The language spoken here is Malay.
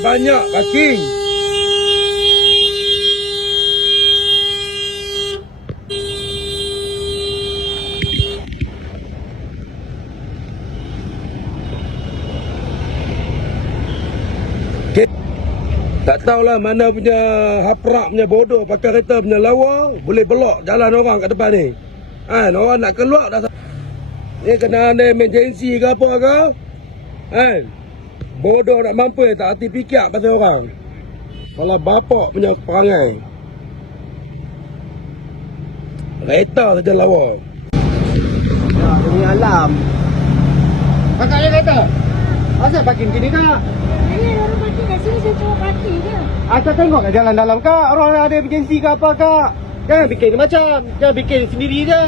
banyak parking. Tak tahulah mana punya haprak punya bodoh pakai kereta punya lawa boleh belok jalan orang kat depan ni. Kan orang nak keluar dah. Ni kena ada emergency ke apa ke? Kan? Bodoh nak mampu tak hati fikir pasal orang. Kepala bapak punya perangai. Kereta saja lawa. Ya, ini alam. Kakak ada kereta? Asal parking sini kak? Ini orang parking kat sini, saya cuma parking je. Akak tengok kat jalan dalam kak. Orang ada emergency ke apa kak? Jangan bikin macam. Jangan bikin sendiri je.